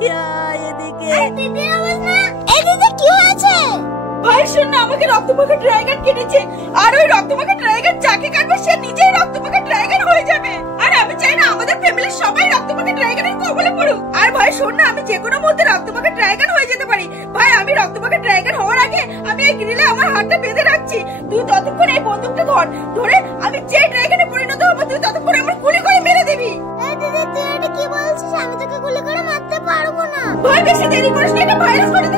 এদিকে দিদি আওয়াজ না। এদিকে কি হয়েছে? ভাই শোন না, আমাকে রক্তমাখা ড্রাগন কেটেছে, আর ওই রক্তমাখা ড্রাগন যাকে কাটবে সে নিজেই রক্তমাখা ড্রাগন হয়ে যাবে। আর আমি চাই না আমাদের ফ্যামিলির সবাই রক্তমাখা ড্রাগনের কবলে পড়ুক। আর ভাই শোন না, আমি যে কোনো মুহূর্তে রক্তমাখা ড্রাগন হয়ে যেতে পারি। ভাই আমি রক্তমাখা ড্রাগন হওয়ার আগে আমি এই গ্রিলে আমার হাতটা বেঁধে রাখছি। তুই ততক্ষণ এই বন্দুকটা ধরে আমি যে ড্রাগনে পরিণত হবো তুই ততক্ষণ আমার গুলি করে মেরে দিবি। এই দিদি তুই এটা কি বলছিস? আমি তোকে গুলি করে মারতে পারবো না। ভাই বেশি দেরি করিস না, এটা ভাইরাস করে